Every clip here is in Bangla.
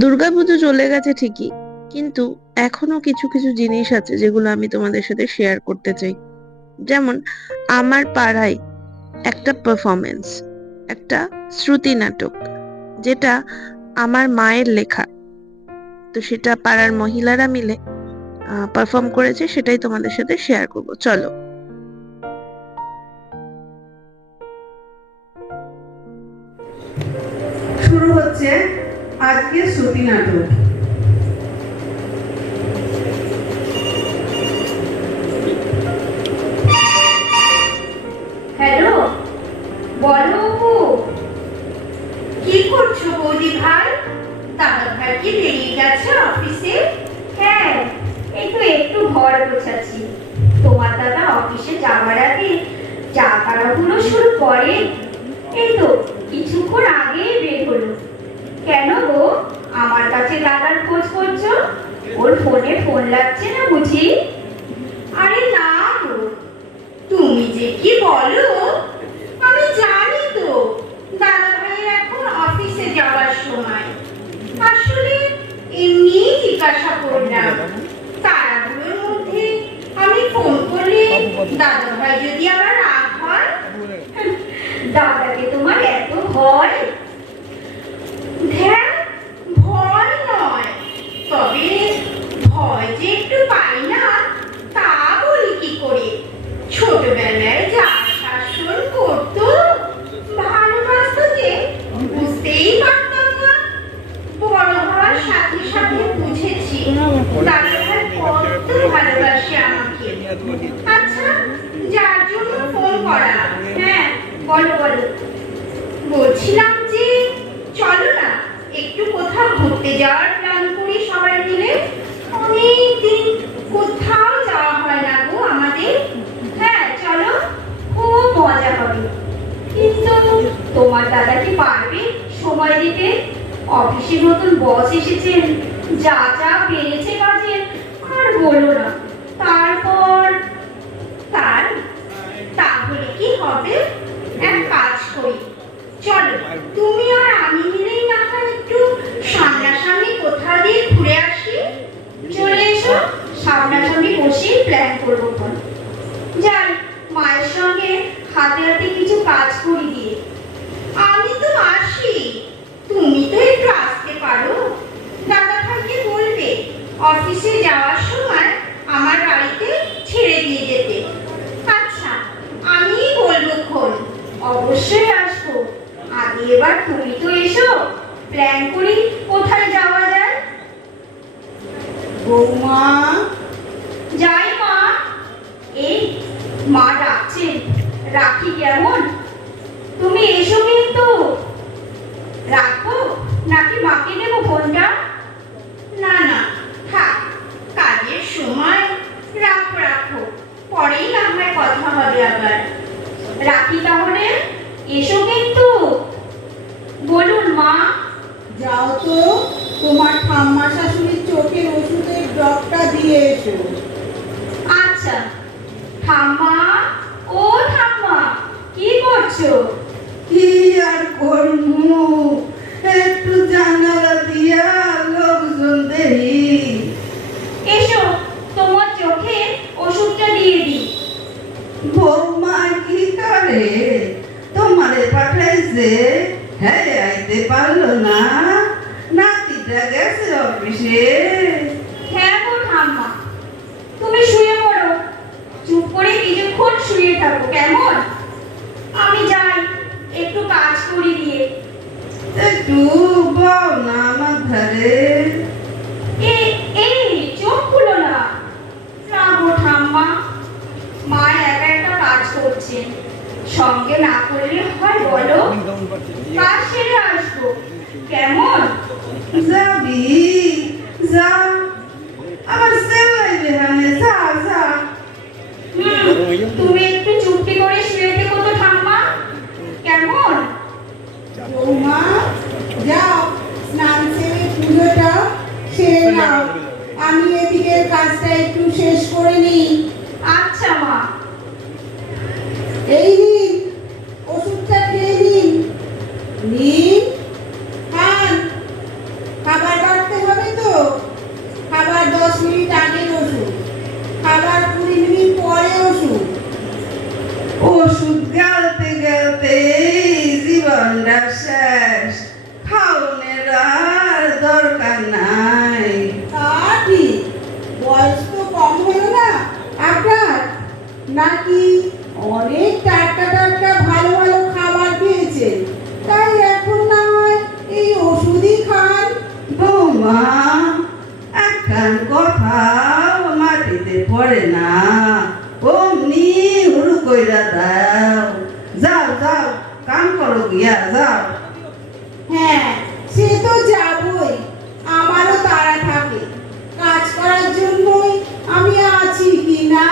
দুর্গাপুজো চলে গেছে ঠিকই, কিন্তু এখনো কিছু কিছু জিনিস আছে যেগুলো আমি তোমাদের সাথে শেয়ার করতে চাই। যেমন আমার পাড়ায় একটা পারফরমেন্স, একটা শ্রুতি নাটক, যেটা আমার মায়ের লেখা। তো সেটা পাড়ার মহিলারা মিলে পারফর্ম করেছে, সেটাই তোমাদের সাথে শেয়ার করব, চলো। শুরু হচ্ছে আজকে শ্রুতি নাটক। হ্যালো, বলো অপু। কি করছো বৌদি ভাই? দাদা ভাই কি বেরিয়ে গেছে অফিসে? হ্যাঁ, এই তো একটু ঘর গোছাচ্ছি। তোমার দাদা অফিসে যাওয়ার আগে যা তাড়াহুড়ো শুরু করে, এই তো কিছুক্ষণ আগেই বের হলো। কেন গো, আমার কাছে দাদার খোঁজ করছো? ওর ফোনে ফোন লাগছে না বুঝি? আরে না গো, তুমি যে কি বলো, আমি জানি তো দাদা ভাইয়ের এখন অফিসে যাওয়ার সময়। আসলে এমনি জিজ্ঞাসা করলাম, তাড়াহুড়োর মধ্যে আমি ফোন করলে দাদা ভাই যদি আবার রাগ হয়। দাদাকে তোমার এত ভয়? ধ্যান, ভয় নয়, তবে ভয় যে একটু পাই না তা বলি কি করে। ছোটবেলায় যা শাসন করতো, ভালোবাসতো যে, বুঝতেই পারতাম না। বড় হওয়ার সাথে সাথে বুঝেছি দাদা ভাই কত ভালোবাসে আমাকে। আচ্ছা, যার জন্য ফোন করা। হ্যাঁ, বলো বলো। বলছিলাম যে চলো না একটু কোথাও ঘুরতে যাওয়ার প্ল্যান করি সবাই মিলে। অনেকদিন কোথাও যাওয়া হয় না গো আমাদের। হ্যাঁ চলো, খুব মজা হবে। কিন্তু তোমার দাদা কি পারবে সময় দিতে? অফিসের নতুন বস এসেছেন, যা যা বেড়েছে কাজে, আর বলো না। তারপর তার তাহলে কি হবে, এক কাজ করি, চলো তুমি আর আমি মিলেই না হয় একটু সামনাসামনি কোথা দিয়ে ঘুরে আসি। চলে এসো, সামনাসামনি বসেই প্ল্যান করবো। যাই, মায়ের সঙ্গে হাতে হাতে কিছু কাজ করি দিয়ে। আমি তো আসি, তুমি তো একটু আসতে পারো। দাদা ভাইকে বলবে অফিসে যাওয়ার সময় আমার বাড়িতে ছেড়ে দিয়ে যেতে। আচ্ছা, আমি বলবো খন, অবশ্যই আসবো। আগে এবার তুমি তো এসো, প্ল্যান করি কোথায় যাওয়া যায়। বৌমা, যাই মা। এই মা ডাকছেন, রাখি কেমন? তুমি এসো কিন্তু। রাখবো নাকি মাকে দেবো ফোনটা? না না, থাক, কাজের সময় রাখো রাখো, পরেই না হয় কথা হবে আবার। রাখি তাহলে, এসো কিন্তু। বলুন মা। যাও তো তোমার ঠাম্মা শাশুড়ির চোখের ওষুধের ড্রপটা দিয়ে এসো। আচ্ছা। ঠাম্মা, ও ঠাম্মা, কি করছো? কি আর করবো, একটু জানালা দিয়া লোকজন দেখি। এসো, তোমার চোখে ওষুধটা দিয়ে দিই। বৌমা কি করে, তোমারে পাঠাইছে, হ্যাঁ আইতে পারলো না, নাতিটা গেছে অফিসে। হ্যাঁ গো ঠাম্মা, তুমি শুয়ে পড়ো, চুপ করে কিছুক্ষণ শুয়ে থাকো কেমন? আমি যাই একটু কাজ করি দিয়ে। একটু বল না আমার ধারে। এই এই চোখ খুলো না। না গো ঠাম্মা, মা একা একটা কাজ করছেন, সঙ্গে না করলে হয় বলো? কাজ সেরে আসবো কেমন? যাবি, যা, আমার সেলাই বেহানে, যা যা। তুমি একটু চুপটি করে শুয়ে থেকো তো ঠাম্মা কেমন? বৌমা, যাও স্নান সেরে পুজোটা সেরে নাও, আমি এদিকের কাজটা একটু শেষ করে নিই। আচ্ছা মা। এই নিন ওষুধটা খেয়ে নিন, নিন খান, খাবার দরকার নাই। তা ঠিক, বয়স তো কম হলো না আপনার, নাকি অনেক টাটকা টাটকা ভালো ভালো খাবার খেয়েছেন, তাই এখন না হয় এই ওষুধই খান। বৌমা, একখান কথাও মাটিতে পড়ে না, অমনি হুড়ু কইরা দাও। যাও যাও, কাম করো গিয়া, যাও। হ্যাঁ, সে তো যাবই, আমারও তাড়া থাকে, কাজ করার জন্যই আমি আছি কি না।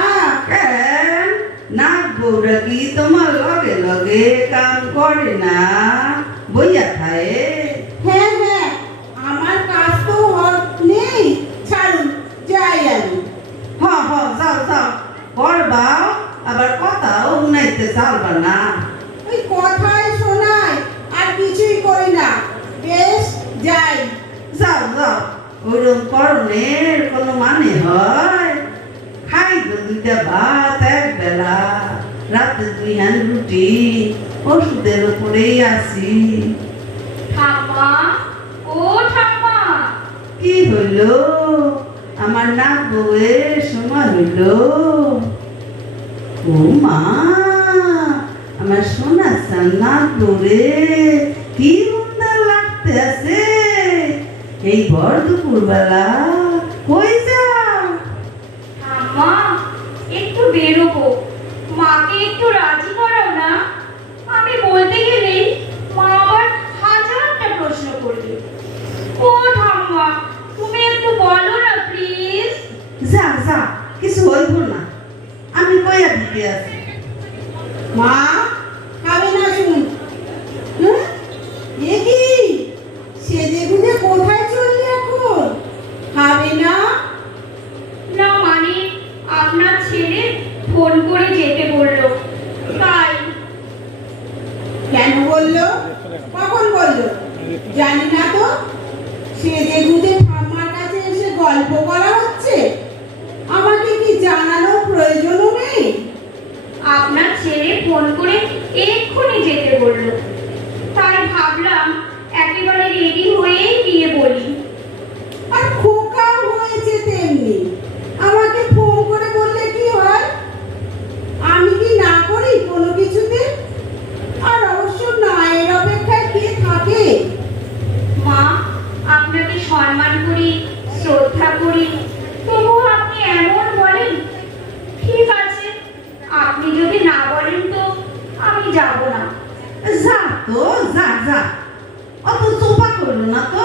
কেন, নাক বউরা কি তোমার লগে লগে কাম করে না, বইয়া খায়? হ্যাঁ হ্যাঁ, আমার কাজ তো নেই, ছাড়ুন যাই আমি। হ হ, যাও যাও, করবাও, আবার কথাও শুনাইতে চালবা না। ওই কথাই শোনায়, আর কিছুই করি না, বেশ যাই। যাও যাও, ওইরকম করণের কোনো মানে হয়? খাই তো দুইটা ভাত এক বেলা, রাতে 2 হান রুটি, ওষুধের উপরেই আছি। ঠাম্মা, ও ঠাম্মা, কি হইল? আমার নাক বউয়ের সময় হইল? ও মা, আমার সোনা নাক বউরে কি সুন্দর লাগতে আছে। এই ভর দুপুর বেলা কই যাও? ঠাম্মা, একটু বেরোবো, মাকে একটু রাজি করাও না। আমি বলতে গেলেই মা আবার হাজারটা প্রশ্ন করবে। ও ঠাম্মা, তুমি একটু বলো না প্লিজ। যা যা, কিছু হইব না, আমি কইয়া দিতে আছি। মা, খাবে না শুন? এ কি, সেজে গুজে কোথায় চললি এখন? খাবে না? না মানে, আপনার ছেলে ফোন করে যেতে বললো, তাই। কেন বললো? কখন বললো? জানি না তো। সেজে গুজে ঠাম্মার কাছে এসে গল্প করা হচ্ছে, আমাকে কি জানানোর প্রয়োজনও নেই। আপনার ছেলে ফোন করে এক্ষুনি যেতে বললো, তাই ভাবলাম একেবারে রেডি হয়েই গিয়ে বলি। আর খোকা হয়েছে তেমনি, আমাকে ফোন করে বললে কি হয়? আমি কি না করি কোনো কিছুতে? আর অবশ্য নায়ের অপেক্ষায় কে থাকে? মা, আপনাকে সম্মান করি, শ্রদ্ধা করি, তবু আপনি এমন বলেন। ঠিক আছে, আপনি যদি না বলেন তো আমি যাব না। যা তো, যা যা, অত চোপা করলো না তো।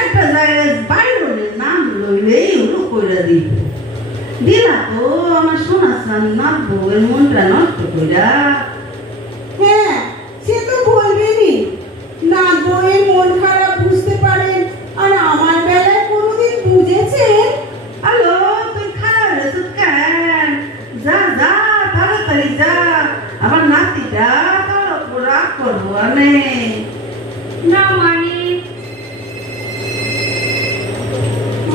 একটা জায়গায় বাইরনের নাম লইলেই হলো কইরা দিব। দিলা তো আমার সোনা নাক বউয়ের মনটা নষ্ট কইরা। হ্যাঁ, সে তো বলবেনই, না বইয়ের মন খারাপ বুঝতে পারেন, আর আমার বেলায় কোনোদিন বুঝেছেন? হ্যালো, তুই খারাপ হয়েছ কেন? যা যা, তাড়াতাড়ি যা, আমার নাতিটা তার উপর রাগ করবো আমি। না মানে,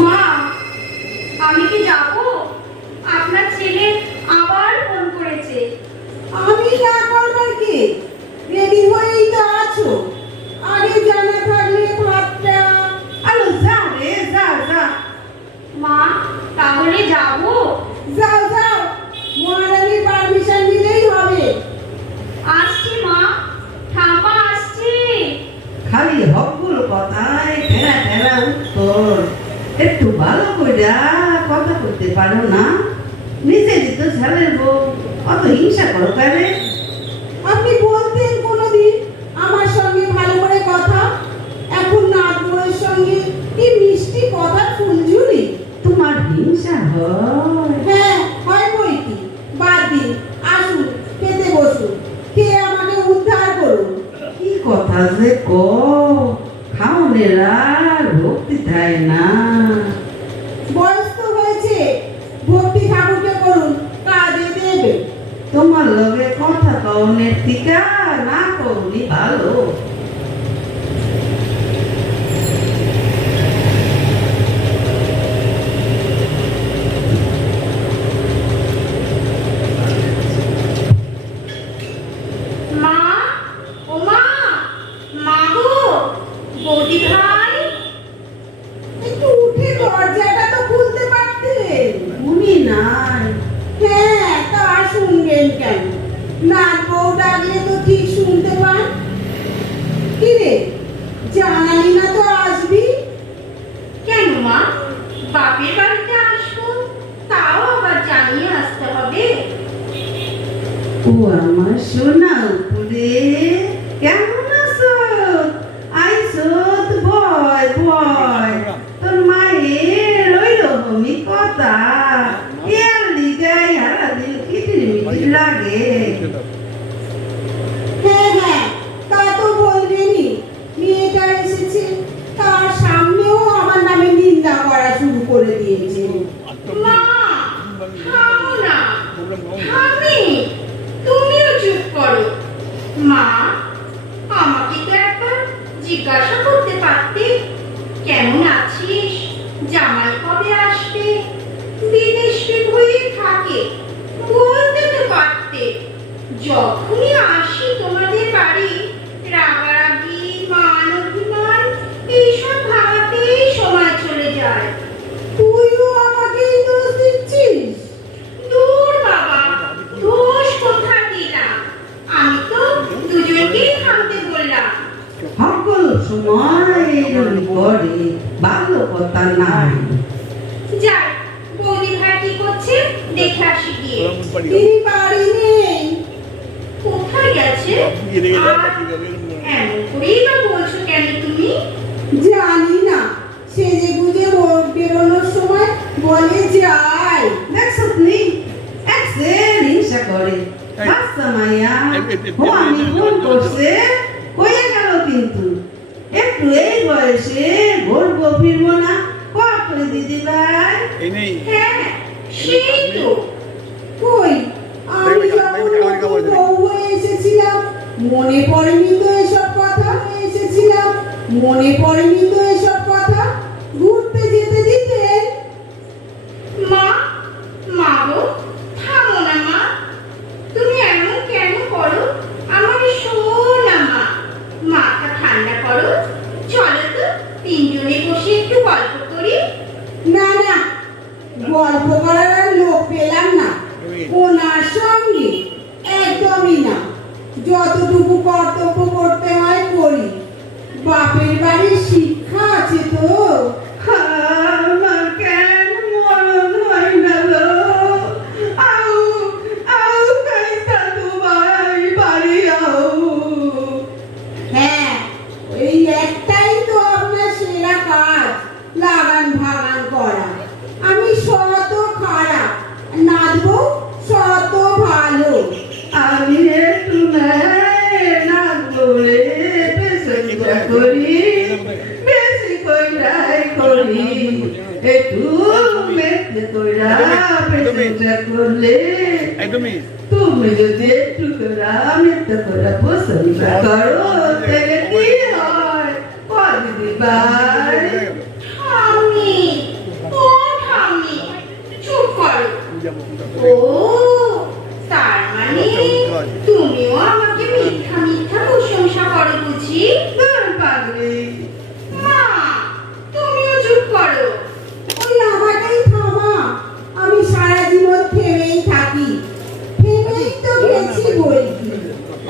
মা, আমি কি যাব? আপনার ছেলে আবার ফোন করেছে। আমি না করবার কি? রেডি হয়েই তো আছো, আগে জানা থাকলে ভাতটা। আলো যা রে, যা যা। মা, তাহলে যাব? যাও যাও, মহারানীর পারমিশন নিলেই হবে। আসছি মা, ঠাম্মা আসছি। খালি হকগুলো কথায় ঠেলা ঠেলা উত্তর। একটু ভালো কইরা কথা বলতে পারো না? নিজেরই তো ছেলের বউ, অত হিংসা করো কারে? আপনি বলতেন কোনোদিন আমার সঙ্গে ভালো করে কথা, এখন নাত বউয়ের সঙ্গে কি মিষ্টি কথা ফুলঝুরি। তোমার হিংসা হয়? হ্যাঁ, হয় বই কি, বাদ দিন, আসুন খেতে বসুন, খেয়ে আমাকে উদ্ধার করুন। কি কথা যে কো, খাওনেরা ভক্তি থাকে না। বয়স তো হয়েছে, ভক্তি ঠাকুরকে করুন, কাজে দেবে। তোমার লগে কথা কওনের টিকা না কওনি ভালো। মা, ও মা, মা গো, বৌদি ভাই, দরজাটা তো খুলতে পারতেন। উনি নাই। হ্যাঁ, তা শুনবেন কেন? নাট বউ ডাকলে তো ঠিক শুনতে পান। কি রে, জানালি না তো আসবি? কেন মা, বাপের বাড়িতে আসবো, তাও আবার জানিয়ে আসতে হবে? ও আমার সোনা উপরে, কেমন আছো? আইসো তো, বয় বয়। তোর মায়ের ওই রকমই কথা, এর লিগাই সারাদিন কিটির মিটির লাগে। হ্যাঁ হ্যাঁ, তা তো বলবেনই। মেয়েটা এসেছে, তার সামনেও আমার নামে নিন্দা করা শুরু করে দিয়েছে। মা, থামো না, থামি, তুমিও চুপ করো। মা, আমাকে তো একবার জিজ্ঞাসা করতে পারতে, কেমন আছিস, জামাই কবে আসবে, বিদেশে হয়ে থাকে, বলতে তো পারতে। যখনই আসি তোমাদের বাড়ি, রাগারাগি, মান অভিমান এইসব ভাবাতেই সময় চলে যায়। তুইও আমাকেই দোষ দিচ্ছিস? দূর বাবা, দোষ কোথায় দিলাম? আমি তো দুজনকেই থামতে বললাম। সকল সময় এরকম করে, ভালো কথা নাই। যাই, বৌদি ভাই কি করছে দেখে আসি গিয়ে। তিনি বাড়ি নেই। কোথায় গেছে? আর এমন করেই বা বলছো কেন তুমি? জানি না, সেজে গুজে বেরোনোর সময় বলে যাই। দেখছো তুমি, একসের হিংসা করে। বাচ্চা মাইয়া, ও আমি ফোন করছে, কয়ে গেল কিন্তু। একটু এই বয়সে ঘুরবো ফিরবো না, কল করে দিদি ভাই। হ্যাঁ, সেই তো। কই, আমি যখন নতুন বউ হয়ে এসেছিলাম, মনে পড়েনি তো এসব কথা। মনে পড়েনি তো এসব কথা। ঘুরতে যেতে দিতেন। মা, মা গো, থামো না মা, তুমি এমন কেন করো? আমার সোনা মা, মাথা ঠান্ডা করো। চলো তো তিনজনে বসে একটু গল্প করি। না না, গল্প করার আর লোক পেলাম না ওনার সঙ্গে, একদমই না। যতটুকু কর্তব্য করতে হয় করি। বাপের বাড়ির শিক্ষা আছে তো। আমার কেন মরণ হয় না গো? আউ আউ কাইতা তোমার বাড়ি আউ। হ্যাঁ, এই একটাই তো আপনার সেরা কাজ, লাগান ভাগান করা। আমি শত খারাপ, নাচবো শত ভালো। আমি একটু না বলে বেসনটা করি, বেশি কইরাই করি। একটু মেঘে কইরা বেসনটা করলে, তুমি যদি একটু করা মেঘটা করা পছন্দটা করো, তাহলে কি হয়? দিদি ভাই, ঠাম্মি, ও ঠাম্মি, চুপ করো। ও, তার মানে তুমিও আমাকে মিথ্যা মিথ্যা প্রশংসা করো বুঝি? ধর পাগলি। মা, তুমিও চুপ করো। ওই আমাকেই থামা। আমি সারা জীবন থেমেই থাকি। থেমেই তো গেছি বলছি।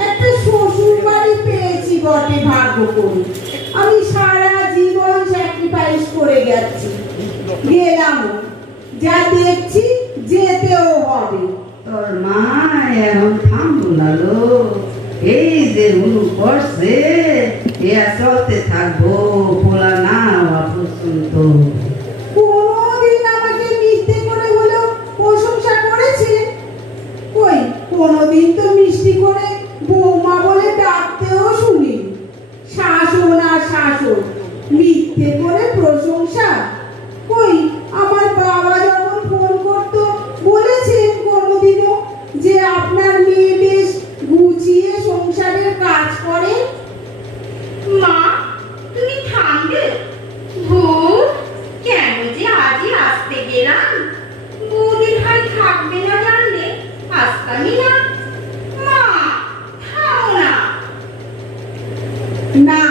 একটা শ্বশুর বাড়ি পেয়েছি বটে ভাগ্য করে। আমি সারা জীবন স্যাক্রিফাইস করে গেছি, গেলামও। যা দেখছি যেতেও হবে। তোর মা এখন থামলো, এই যে উলু করছে, এ চলতে থাকবো, পোলা না হওয়া পর্যন্ত। কোনোদিন আমাকে মিথ্যে করে হলেও প্রশংসা করেছে? কই, কোনোদিন তো মিষ্টি করে বৌমা বলে ডাকতেও শুনি। শাসন আর শাসন, মিথ্যে করে প্রশংসা। কই, আমার বাবা যখন ফোন করতো বলেছেন কোনোদিনও যে আপনার মেয়ে বেশ গুছিয়ে সংসারের কাজ করে? মা, তুমি থামবে? ভূত, কেন যে আজই আসতে গেলাম? বৌদি ভাই থাকবে না জানলে আসতামই না। মা, থামো না। না,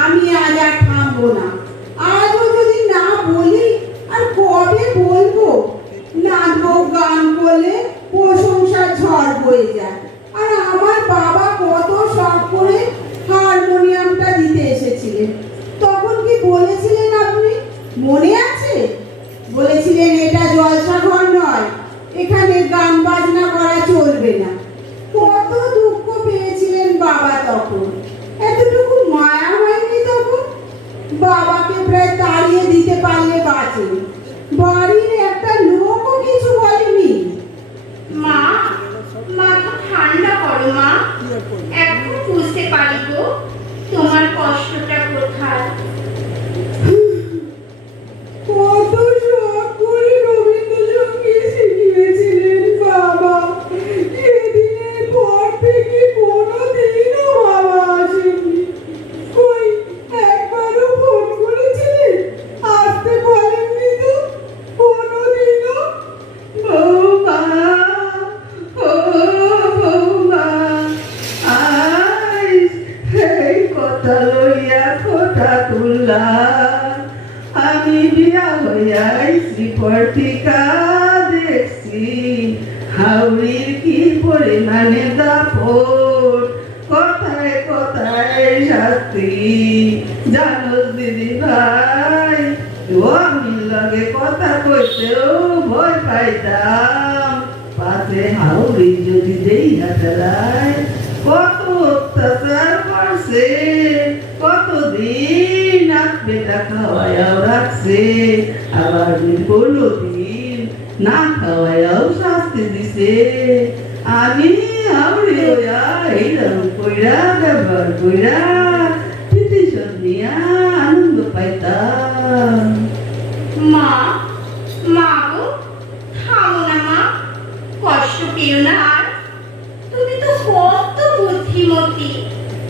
আমি আজ আর থামবো না। আজও যদি না বলি বলেছিলেন আপনি, মনে আছে? বলেছিলেন এটা জলসা ঘর নয়, এখানে গান বাজনা করা চলবে না। কত দুঃখ পেয়েছিলেন বাবা তখন, এতটুকু মায়া হয়নি তখন? বাবাকে প্রায় তাড়িয়ে দিতে পারলে বাঁচে, বাড়ির একটা লোকও কিছু বলেনি। মা, মাথা ঠান্ডা করো মা। এখন বুঝতে পারি গো তোমার কষ্টটা কোথায়। কত শখ করে রবীন্দ্রসঙ্গীত শিখিয়েছিলেন বাবা, সেদিনের পর থেকে কোনোদিনও বাবা আসেননি। কই একবারও ফোন করেছিলেন? আসতে বলেননি তো কোনোদিনও? বৌমা, ও বৌমা, আইস এই কথা লইয়া কথা তুললা। আমি বিয়া হইয়া শ্রীপর্তিকা দেখছি, হাওড়ির কি পরিমাণে দাপট, কথায় কথায় শাস্তি। জানোস দিদি ভাই, আমি লগে কথা কইতেও ভয় পাইতাম, পাশে হাওড়ি যদি দেই না ফেলায়। কত অত্যাচার করছে, কতদিন বেটা খাওয়াইয়াও রাখছে, আবার কোনোদিন না খাওয়াইয়াও শাস্তি দিছে। আমি হাওড়ি হইয়া এইরকম কইরা ব্যবহার কইরা পিটিশন দিয়া আনন্দ পাইতাম। মা, মা গো থামো না মা, কষ্ট পেও না আর। তুমি তো কত বুদ্ধিমতী,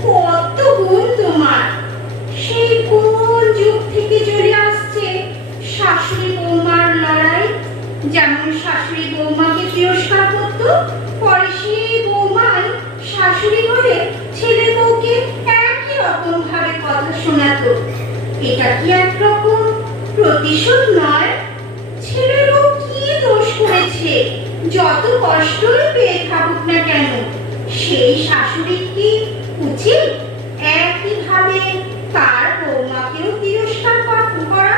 কত গুণ তোমার। সেই কোন যুগ থেকে চলে আসছে শাশুড়ি বৌমার লড়াই। যেমন শাশুড়ি বৌমাকে তিরস্কার করত, পরে সেই বৌমাই শাশুড়ি হয়ে ছেলে বউকে একই রকম ভাবে কথা শোনাতো। এটা কি একরকম প্রতিশোধ নয়? ছেলে বউ কি দোষ করেছে? যত কষ্টই পেয়ে থাকুক না কেন, সেই শাশুড়ি কি উচিত একইভাবে তার বৌমাকেও তিরস্কার করা?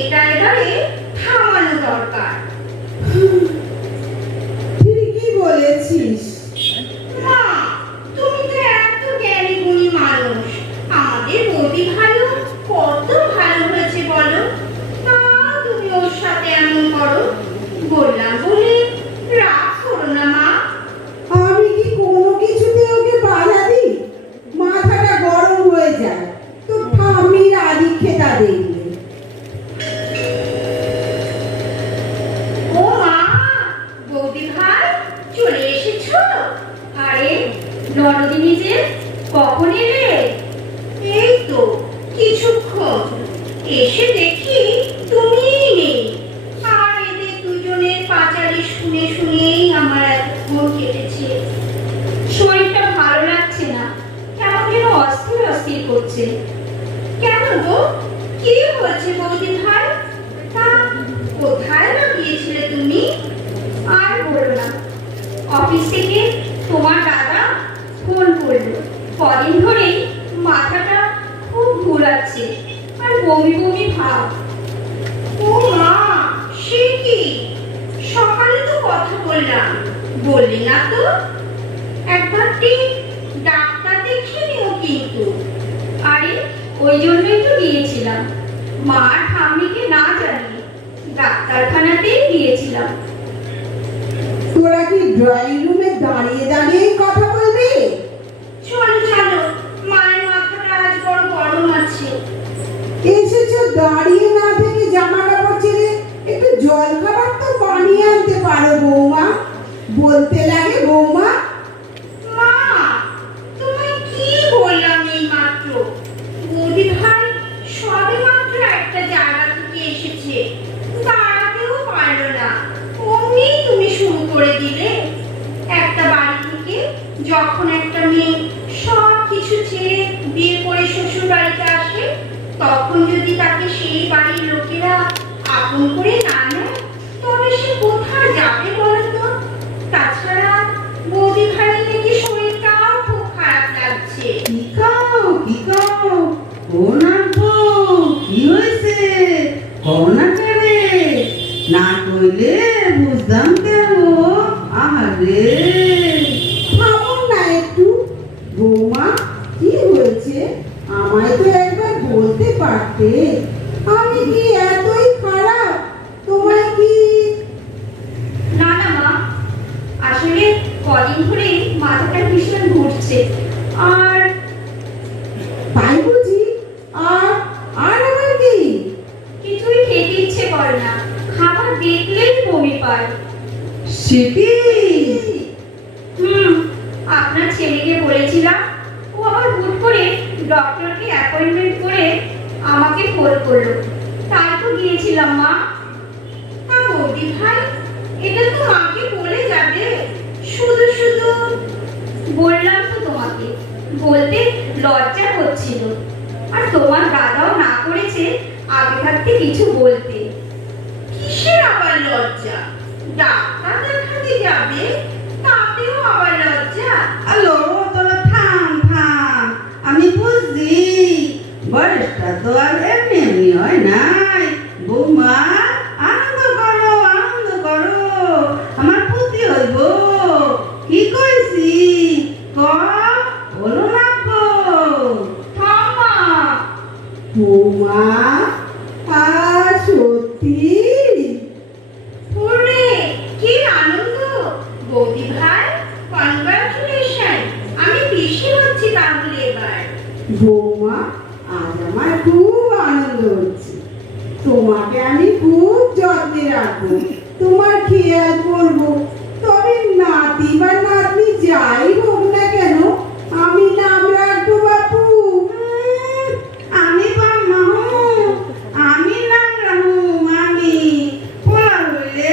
এটা এবারে থামানো দরকার। ঠিকই বলেছিস। মা, তুমি তো এত জ্ঞানী গুণী মানুষ, আমাদের বৌদি ভালো কত ভালো হয়েছে বলো, তা তুমি ওর সাথে এমন করো। বললাম বলে রাগ করো না মা। আমি কি কোনো কিছুতে ওকে বাধা দিই? মাথাটা গরম হয়ে যায় তো ঠাম্মির আদিক্ষেতা দেখলে। ও মা, বৌদি ভাই চলে এসেছো? আরে নরদিনী যে, কখন এলে? এই তো কিছুক্ষণ। এসে দেখি তুমি নেই, আর এদের দুজনের পাঁচালি শুনে শুনেই আমার এতক্ষণ কেটেছে। শরীরটা ভালো লাগছে না, কেমন যেন অস্থির অস্থির করছে। কেন গো, কি হয়েছে বৌদি ভাই? তা কোথায় না গিয়েছিলে তুমি? আর বলো না, অফিস থেকে তোমার দাদা ফোন করলো। কদিন ধরেই মাথাটা খুব ঘুরাচ্ছে আর বমি বমি ভাব। ও মা, সে কি? সকালে তো কথা বললাম, বললি না তো? একবার ঠিক ডাক্তার দেখিয়ে নিও কিন্তু। আরে ওই জন্যই তো গিয়েছিলাম, মা ঠাম্মিকে না জানিয়ে ডাক্তারখানাতেই গিয়েছিলাম। তোরা কি ড্রয়িং রুমে দাঁড়িয়ে দাঁড়িয়ে কথা বলবি? চলো চলো, মায়ের মাথাটা আজ বড় গরম আছে। এসেছো দাঁড়িয়ে না থেকে জামা কাপড় ছেড়ে একটু জল খাবার তো বানিয়ে আনতে পারো বৌমা। বলতে লাগে বৌমা। মা, তোমায় কি বললাম এই মাত্র? বৌদি ভাই সবে মাত্র একটা জায়গা থেকে এসেছে, দাঁড়াতেও পারলো না, অমনি তুমি শুরু করে দিলে। একটা বাড়ি থেকে যখন একটা মেয়ে সব কিছু ছেড়ে বিয়ে করে শ্বশুর বাড়িতে আসে, তখন যদি তাকে সেই বাড়ির লোকেরা আপন করে না নেয়, তবে সে কোথায় যাবে বলো তো? তাছাড়া বৌদি ভাইয়ের নাকি শরীরটাও খুব খারাপ লাগছে। কি খাও, কি খাও? ও না গো, কি হইলে বুঝতাম কেন। আহারে থামুন না একটু। বৌমা, কি হয়েছে? আমায় তো একবার বলতে পারতে। আমি কি এতই খারাপ? তোমায় কি? না না মা, আসলে কদিন ধরে মাথাটা ভীষণ ঘুরছে। আর তাই বুঝি? আর আর আবার কি? কিছুই খেতে ইচ্ছে করে না, খাবার দেখলেই বমি পায়। সেটি আপনার ছেলেকে বলেছিলাম, ও আবার হুট করে ডক্টরকে অ্যাপয়েন্টমেন্ট করে আমাকে ফোন করলো, তাই তো গিয়েছিলাম মা। তা বৌদি ভাই, এটা তো মাকে বলে যাবে। শুধু শুধু বললাম তো তোমাকে, বলতে লজ্জা হচ্ছিল। আর তোমার দাদাও না করেছে আগে থাকতে কিছু বলতে। কিসের আবার লজ্জা? ডাক্তার দেখাতে যাবে, তাতেও আবার লজ্জা? আলো তোরা থাম থাম, আমি বুঝছি বয়সটা তো আর এমনি এমনি হয় নাই। বৌমা, আনন্দ করো আনন্দ করো, আমার পুতি হইব। কি কইছি ক, বলো না গো। থামা। বৌমা, আর সত্যি? ওরে কি আনন্দ! বৌদি ভাই, কনগ্রাচুলেশন! আমি পিসি হচ্ছি তাহলে এবার। বৌমা, আজ আমার খুব আনন্দ হচ্ছে। তোমাকে আমি খুব যত্নে রাখবো, তোমার খেয়াল করবো। তবে নাতি বা নাতনি যাই হোক না কেন, আমি নাম রাখবো বাপু। আমি বাম্মা হুঁ, আমি নাম রাহু। আমি পোলা হইলে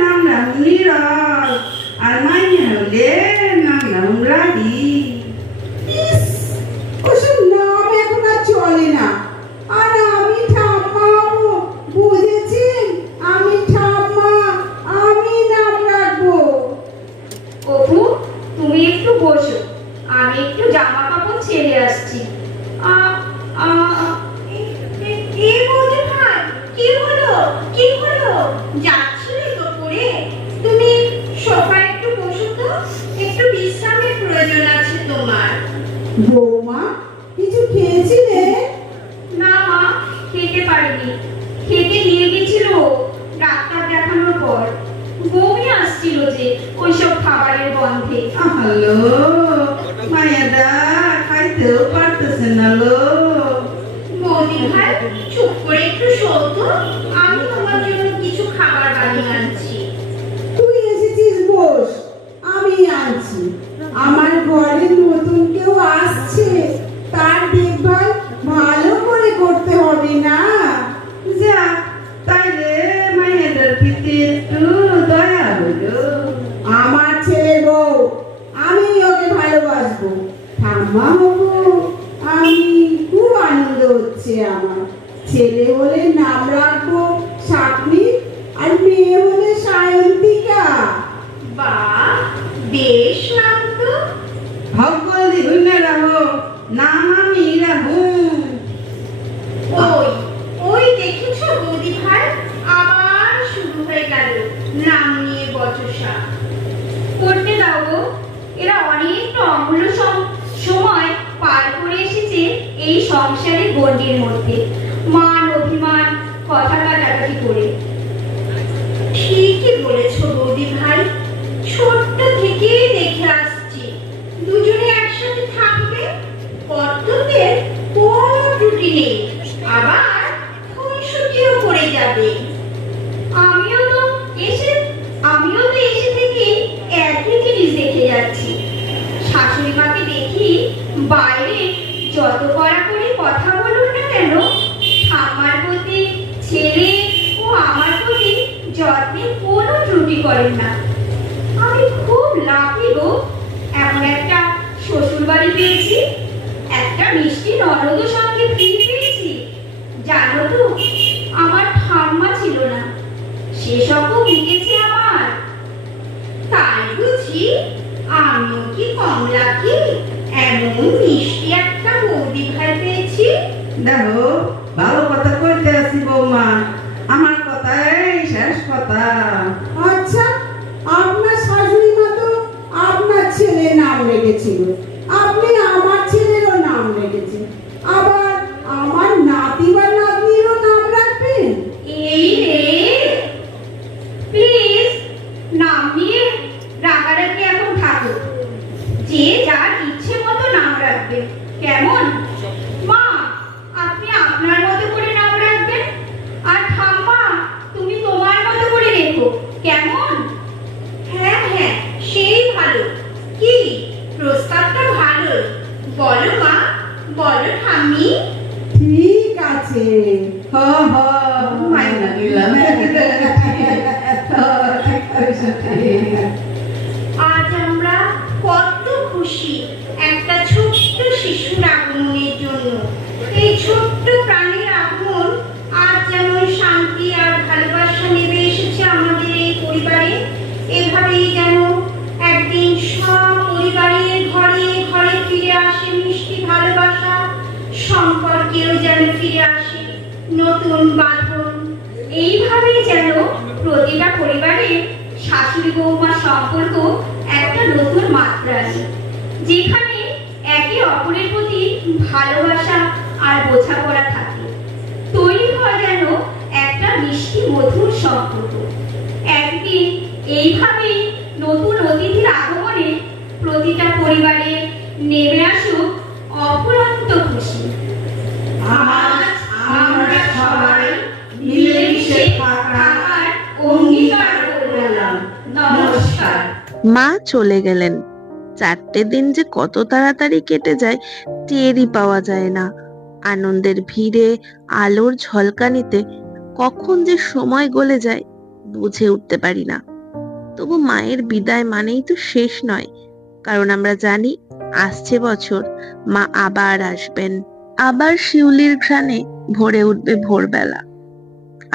নাম রাহু নীরজ, আর মাইনে হইলে নাম রাহু রাহি। ইস, ওসব নাম এখন আর চলে না। আর আমি ঠাম্মা হবো, বুঝেছেন? আমি ঠাম্মা, আমি নাম রাখবো। অপু, তুমি একটু বসো, আমি একটু জামা কাপড় ছেড়ে আসছি। আ আ এ বৌদি ভাই, কি হলো? কি হলো? যাচ্ছিলে তো পড়ে? তুমি সোফায় একটু বসো তো, একটু বিশ্রামের প্রয়োজন আছে তোমার। বৌমা, কিছু খেয়েছিলে? না মা, খেতে পারিনি। খেতে নিয়ে গেছিল ডাক্তার দেখানোর পর। বমি আসছিল যে ওইসব খাবারের গন্ধে। হ্যালো মায়াদা, খাইতেও পারতেছে না লো। বৌদি ভাই, চুপ করে একটু শোও তো, আমি তোমার জন্য কিছু খাবার বানিয়ে আনছি। তুই এসেছিস, বস, আমি আনছি। আমার ঘরে নতুন কেউ আসছে, তার দেখভাল ভালো করে করতে হবে না? যা, তাইলে মায়াদার প্রতি একটু দয়া হইলো। আমার ছেলে বউ, আমি ওকে ভালোবাসবো, ঠাম্মা হবো। আমি খুব আনন্দ হচ্ছে আমার। ছেলে হলে নাম রাখবো শাকনি, আর মেয়ে হলে সায়ন্তিকা। বাহ, বেশ নাম তো। ভগবতী হইলে রাহো, নাম আমি রাহু। ওই ওই দেখেছো বৌদি ভাই, আবার শুরু হয়ে গেল নাম নিয়ে বচসা। করতে দাও গো, এরা অনেকটা অমূল্য সময় পার করে এসেছে এই সংসারের গণ্ডির মধ্যে, মান অভিমান কথা কাটাকাটি করে। ঠিকই বলেছো বৌদি ভাই, ছোট্ট থেকেই দেখে আসছি দুজনে একসাথে থাকবে, কর্তব্যের কোনো ত্রুটি নেই, আবার খুনসুটিও করে যাবে। আমিও তো এসে থেকে একই জিনিস দেখে যাচ্ছি। শাশুড়ি মাকে দেখি বাইরে যত কড়াকড়ি কথা বলুন না কেন, আমার প্রতি ছেলে ও আমার প্রতি যত্নে কোনো ত্রুটি করেন না। আমি খুব লাকি গো, এমন একটা শ্বশুর বাড়ি পেয়েছি, একটা মিষ্টি ননদ সঙ্গে ফিরে পেয়েছি। জানো তো, আমার ঠাম্মা ছিল না, সেসবও মিটেছে আমার। তাই বুঝি আমিও কি কম লাকি, এমন মিষ্টি একটা বৌদি ভাই পেয়েছি। দেখো, ভালো কথা কইতে আছি বৌমা, আমার কথাই শেষ কথা। হ হ মাইনা নিলাম ঠিক কইছো ঠিক। আজ আমরা কত খুশি একটা ছোট্ট শিশুর আগমনের জন্য। এই ছোট্ট প্রাণীর আগমন আজ যেমন শান্তি আর ভালোবাসা নেমে এসেছে আমাদের এই পরিবারে, এভাবেই যেন একদিন সব পরিবারের ঘরে ঘরে ফিরে আসে মিষ্টি ভালোবাসা, সম্পর্কেও যেন ফিরে আসে নতুন বাঁধন। এইভাবেই যেন প্রতিটা পরিবারে শাশুড়ি বৌমা সম্পর্ক একটা নতুন মাত্রা আসে, যেখানে একে অপরের প্রতি ভালোবাসা আর বোঝাপড়া থাকে। তৈরি হয় যেন একটা মিষ্টি মধুর সম্পর্ক। একদিন এইভাবেই নতুন অতিথির আগমনে প্রতিটা পরিবারে নেমে আসুক অফুরন্ত খুশি। আজ আমরা সবাই মিলেমিশে থাকার অঙ্গীকার করলাম। নমস্কার। মা চলে গেলেন। 4টে দিন যে কত তাড়াতাড়ি কেটে যায় টেরই পাওয়া যায় না। আনন্দের ভিড়ে, আলোর ঝলকানিতে কখন যে সময় গলে যায় বুঝে উঠতে পারি না। তবু মায়ের বিদায় মানেই তো শেষ নয়, কারণ আমরা জানি আসছে বছর মা আবার আসবেন। আবার শিউলির ঘ্রাণে ভরে উঠবে ভোরবেলা,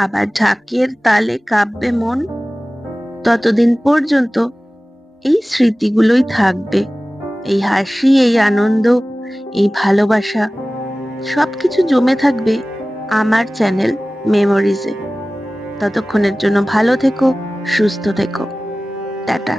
আবার ঢাকের তালে কাঁপবে মন। ততদিন পর্যন্ত এই স্মৃতিগুলোই থাকবে, এই হাসি, এই আনন্দ, এই ভালোবাসা সবকিছু জমে থাকবে আমার চ্যানেল মেমোরিজে। ততক্ষণের জন্য ভালো থেকো, সুস্থ থেকো, টাটা।